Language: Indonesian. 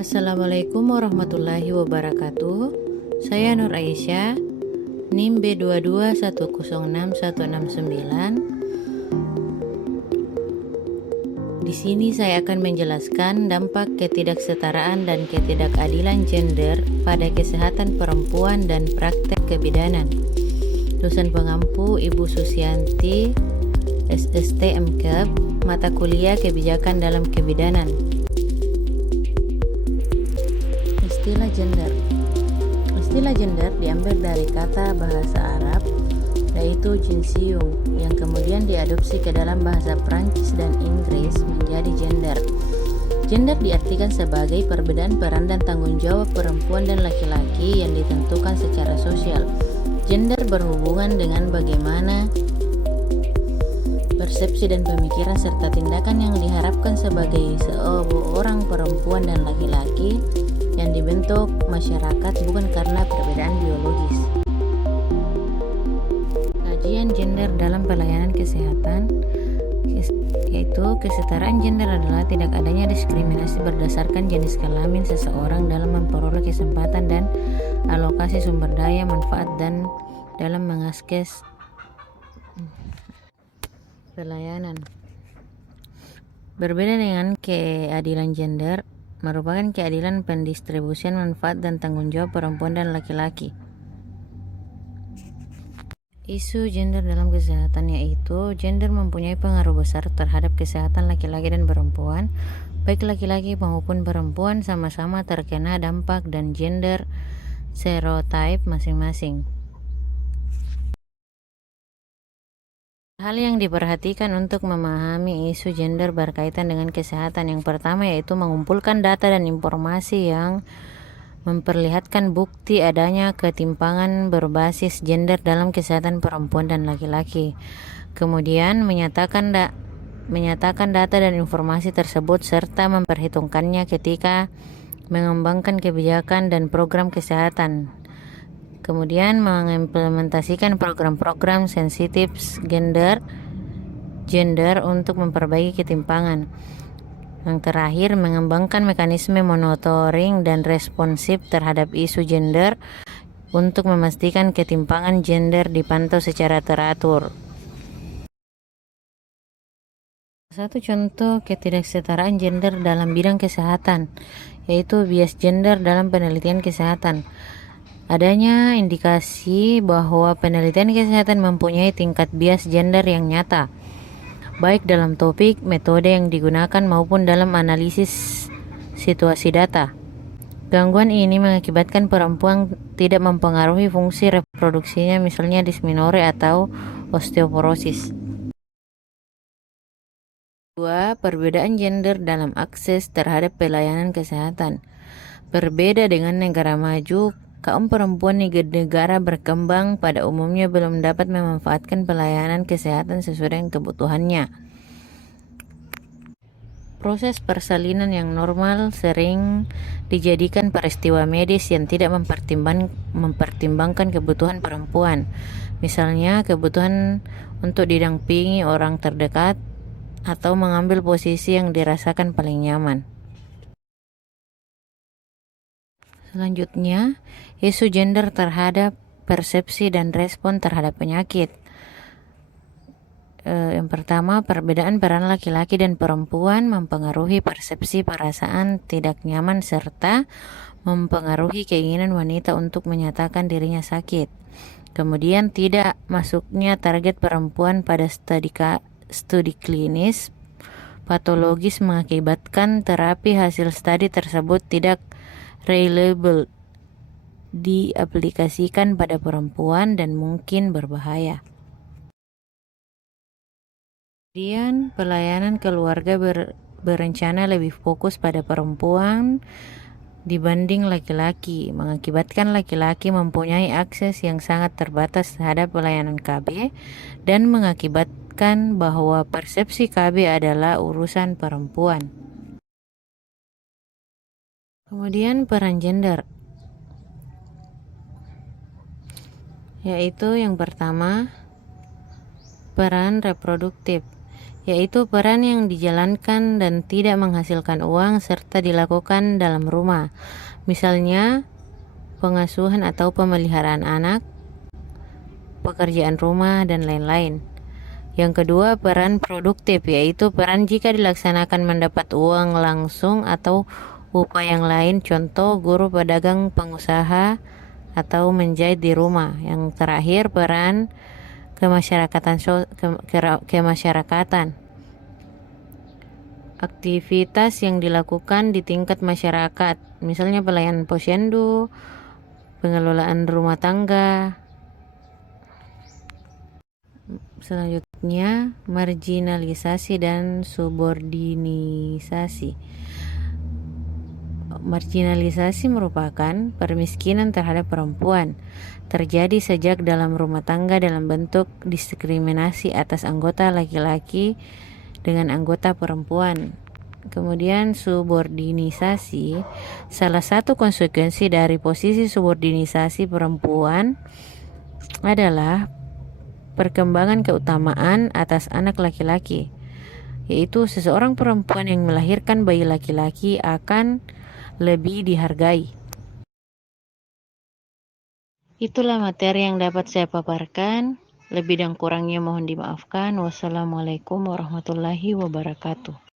Assalamualaikum warahmatullahi wabarakatuh. Saya Nur Aisyah, NIM B221061169. Di sini saya akan menjelaskan dampak ketidaksetaraan dan ketidakadilan gender pada kesehatan perempuan dan praktek kebidanan. Dosen pengampu Ibu Susianti, SST MKEB, mata kuliah Kebijakan dalam Kebidanan. Istilah gender. Istilah gender diambil dari kata bahasa Arab, yaitu jinsium, yang kemudian diadopsi ke dalam bahasa Prancis dan Inggris menjadi gender. Gender diartikan sebagai perbedaan peran dan tanggung jawab perempuan dan laki-laki yang ditentukan secara sosial. Gender berhubungan dengan bagaimana persepsi dan pemikiran serta tindakan yang diharapkan sebagai seorang perempuan dan laki-laki yang dibentuk masyarakat bukan karena perbedaan biologis. Kajian gender dalam pelayanan kesehatan, yaitu kesetaraan gender adalah tidak adanya diskriminasi berdasarkan jenis kelamin seseorang dalam memperoleh kesempatan dan alokasi sumber daya manfaat dan dalam mengakses pelayanan. Berbeda dengan keadilan gender, merupakan keadilan pendistribusian manfaat dan tanggung jawab perempuan dan laki-laki. Isu gender dalam kesehatan, yaitu gender mempunyai pengaruh besar terhadap kesehatan laki-laki dan perempuan. Baik laki-laki maupun perempuan sama-sama terkena dampak dan gender stereotype masing-masing. Hal yang diperhatikan untuk memahami isu gender berkaitan dengan kesehatan, yang pertama yaitu mengumpulkan data dan informasi yang memperlihatkan bukti adanya ketimpangan berbasis gender dalam kesehatan perempuan dan laki-laki. Kemudian menyatakan data dan informasi tersebut serta memperhitungkannya ketika mengembangkan kebijakan dan program kesehatan. Kemudian mengimplementasikan program-program sensitif gender untuk memperbaiki ketimpangan. Yang terakhir, mengembangkan mekanisme monitoring dan responsif terhadap isu gender untuk memastikan ketimpangan gender dipantau secara teratur. Satu contoh ketidaksetaraan gender dalam bidang kesehatan, yaitu bias gender dalam penelitian kesehatan. Adanya indikasi bahwa penelitian kesehatan mempunyai tingkat bias gender yang nyata, baik dalam topik, metode yang digunakan maupun dalam analisis situasi data. Gangguan ini mengakibatkan perempuan tidak mempengaruhi fungsi reproduksinya, misalnya dysmenorrhea atau osteoporosis. 2. Perbedaan gender dalam akses terhadap pelayanan kesehatan. Berbeda dengan negara maju, kaum perempuan di negara berkembang pada umumnya belum dapat memanfaatkan pelayanan kesehatan sesuai dengan kebutuhannya. Proses persalinan yang normal sering dijadikan peristiwa medis yang tidak mempertimbangkan kebutuhan perempuan, misalnya kebutuhan untuk didampingi orang terdekat atau mengambil posisi yang dirasakan paling nyaman. Selanjutnya, isu gender terhadap persepsi dan respon terhadap penyakit. Yang pertama, perbedaan peran laki-laki dan perempuan mempengaruhi persepsi perasaan tidak nyaman serta mempengaruhi keinginan wanita untuk menyatakan dirinya sakit. Kemudian, tidak masuknya target perempuan pada studi klinis patologis mengakibatkan terapi hasil studi tersebut tidak reliable diaplikasikan pada perempuan dan mungkin berbahaya. Kemudian, pelayanan keluarga berencana lebih fokus pada perempuan dibanding laki-laki, mengakibatkan laki-laki mempunyai akses yang sangat terbatas terhadap pelayanan KB dan mengakibatkan bahwa persepsi KB adalah urusan perempuan. Kemudian peran gender, yaitu yang pertama, peran reproduktif, yaitu peran yang dijalankan dan tidak menghasilkan uang serta dilakukan dalam rumah. Misalnya, pengasuhan atau pemeliharaan anak, pekerjaan rumah, dan lain-lain. Yang kedua, peran produktif, yaitu peran jika dilaksanakan mendapat uang langsung atau upaya yang lain, contoh guru, pedagang, pengusaha, atau menjahit di rumah. Yang terakhir, peran kemasyarakatan, aktivitas yang dilakukan di tingkat masyarakat, misalnya pelayanan posyandu, pengelolaan rumah tangga. Selanjutnya, marginalisasi dan subordinisasi. Marginalisasi merupakan permiskinan terhadap perempuan. Terjadi sejak dalam rumah tangga dalam bentuk diskriminasi atas anggota laki-laki dengan anggota perempuan. Kemudian subordinisasi, salah satu konsekuensi dari posisi subordinisasi perempuan adalah perkembangan keutamaan atas anak laki-laki, yaitu seseorang perempuan yang melahirkan bayi laki-laki akan lebih dihargai. Itulah materi yang dapat saya paparkan. Lebih dan kurangnya mohon dimaafkan. Wassalamualaikum warahmatullahi wabarakatuh.